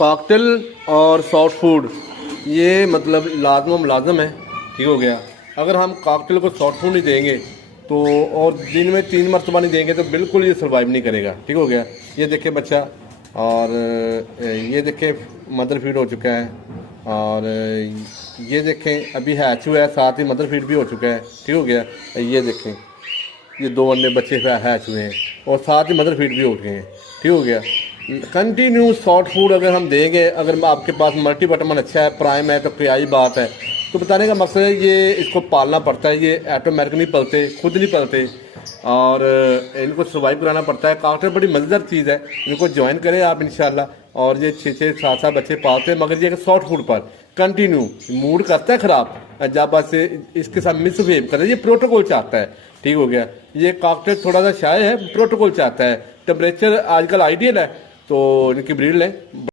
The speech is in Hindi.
कॉकटेल और सॉफ्ट फूड ये मतलब लाजम है। ठीक हो गया। अगर हम कॉकटेल को सॉफ्ट फूड नहीं देंगे तो और दिन में 3 मरतबा नहीं देंगे तो बिल्कुल ये सर्वाइव नहीं करेगा। ठीक हो गया। ये देखे बच्चा, और ये देखें मदर फीड हो चुका है, और ये देखें अभी हैच हुआ है, साथ ही मदर फीड भी हो चुका है। ठीक हो गया। ये देखें ये 2 अंडे बच्चे हैच हुए हैं और साथ ही मदर फीड भी हो गए हैं। ठीक हो गया। कंटिन्यू सॉफ्ट फूड अगर हम देंगे, अगर आपके पास मल्टीविटामिन अच्छा है, प्राइम है, तो क्या ही बात है। तो बताने का मकसद है ये इसको पालना पड़ता है, ये ऑटोमेटिक नहीं पलते, खुद नहीं पलते, और इनको सर्वाइव कराना पड़ता है। कॉकटेल बड़ी मज़ेदार चीज़ है, इनको ज्वाइन करें आप इंशाल्लाह। और ये 6-6 7-7 बच्चे पालते हैं, मगर ये सॉफ्ट फूड पर कंटिन्यू मूड करता है ख़राब जब बस इसके साथ मिसबिहेव करता है। ये प्रोटोकॉल चाहता है। ठीक हो गया। ये कॉकटेल थोड़ा सा शाय है, प्रोटोकॉल चाहता है। टेम्परेचर आजकल आइडियल है, तो इनकी ब्रीड लें।